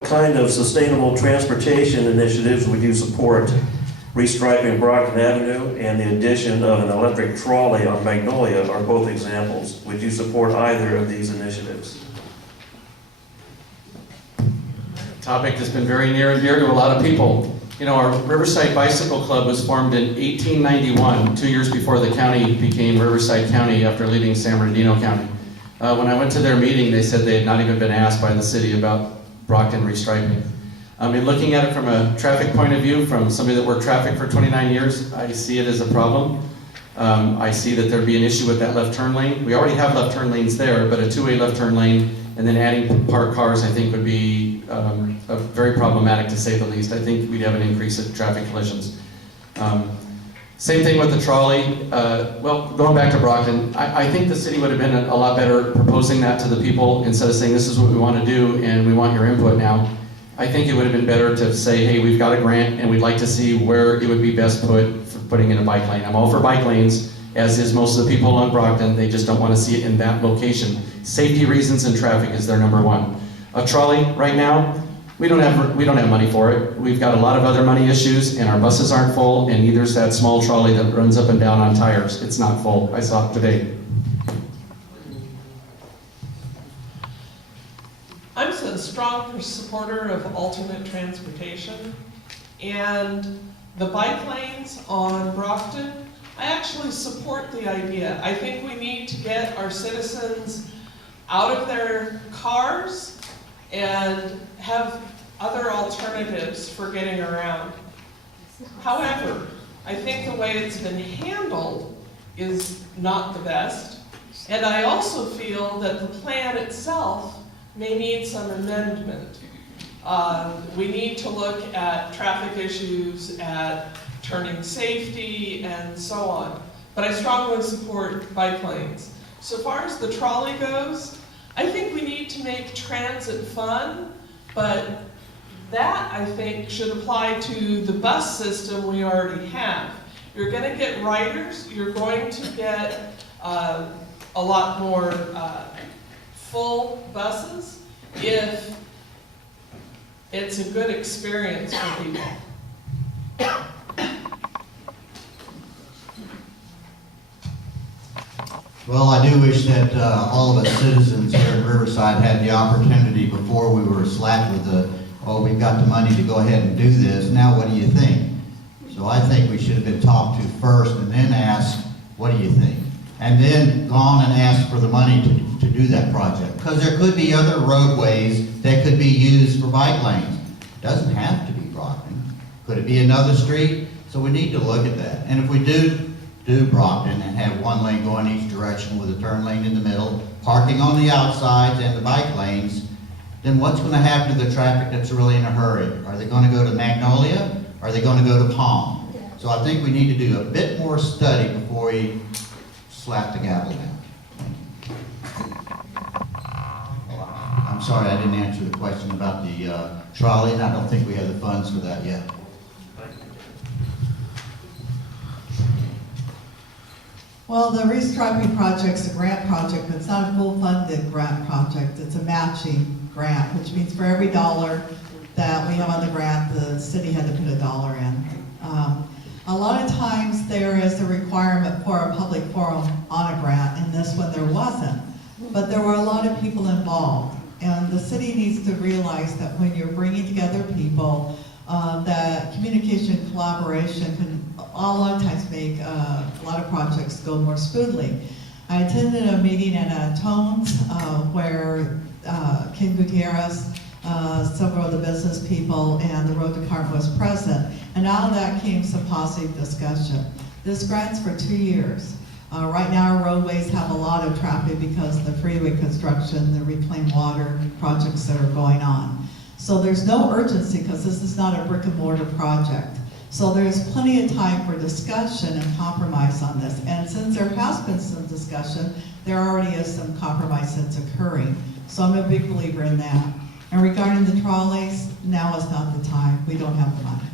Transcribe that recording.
What kind of sustainable transportation initiatives would you support? Restriping Brockton Avenue and the addition of an electric trolley on Magnolia are both examples. Would you support either of these initiatives? Topic that's been very near and dear to a lot of people. You know, our Riverside Bicycle Club was formed in 1891, 2 years before the county became Riverside County after leaving San Bernardino County. When I went to their meeting, they said they had not even been asked by the city about Brockton restriping. In looking at it from a traffic point of view, from somebody that worked traffic for 29 years, I see it as a problem. I see that there'd be an issue with that left turn lane. We already have left turn lanes there, but a two-way left turn lane and then adding parked cars, I think, would be very problematic to say the least. I think we'd have an increase in traffic collisions. Same thing with the trolley. Well, going back to Brockton, I think the city would have been a lot better proposing that to the people instead of saying this is what we want to do and we want your input now. I think it would have been better to say, hey, we've got a grant and we'd like to see where it would be best put for putting in a bike lane. I'm all for bike lanes, as is most of the people on Brockton. They just don't want to see it in that location. Safety reasons and traffic is their number one. A trolley, right now, we don't have money for it. We've got a lot of other money issues and our buses aren't full, and neither is that small trolley that runs up and down on tires. It's not full. I saw it today. I'm a strong supporter of alternate transportation, and the bike lanes on Brockton, I actually support the idea. I think we need to get our citizens out of their cars and have other alternatives for getting around. However, I think the way it's been handled is not the best, and I also feel that the plan itself may need some amendment. We need to look at traffic issues, at turning safety, and so on. But I strongly support bike lanes. So far as the trolley goes, I think we need to make transit fun, but that, I think, should apply to the bus system we already have. You're going to get riders, you're going to get a lot more full buses if it's a good experience for people. Well, I do wish that all of us citizens here in Riverside had the opportunity before we were slapped with the, oh, we've got the money to go ahead and do this, now what do you think? So I think we should have been talked to first and then asked, what do you think? And then gone and asked for the money to do that project. Because there could be other roadways that could be used for bike lanes. It doesn't have to be Brockton. Could it be another street? So we need to look at that. And if we do Brockton and have one lane going each direction with a turn lane in the middle, parking on the outsides and the bike lanes, then what's going to happen to the traffic that's really in a hurry? Are they going to go to Magnolia? Are they going to go to Palm? So I think we need to do a bit more study before we slap the gavel down. I'm sorry I didn't answer the question about the trolley, and I don't think we have the funds for that yet. Well, the restriping project's a grant project, but it's not a full funded grant project. It's a matching grant, which means for every dollar that we have on the grant, the city had to put $1 in. A lot of times there is a requirement for a public forum on a grant, and this one there wasn't. But there were a lot of people involved, and the city needs to realize that when you're bringing together people, that communication and collaboration can a lot of times make a lot of projects go more smoothly. I attended a meeting at Tones where Ken Gutierrez, several of the business people, and the road department was present, and out of that came some positive discussion. This grant's for 2 years. Right now our roadways have a lot of traffic because of the freeway construction, the reclaimed water projects that are going on. So there's no urgency because this is not a brick and mortar project. So there's plenty of time for discussion and compromise on this. And since there has been some discussion, there already is some compromise that's occurring. So I'm a big believer in that. And regarding the trolleys, now is not the time. We don't have the money.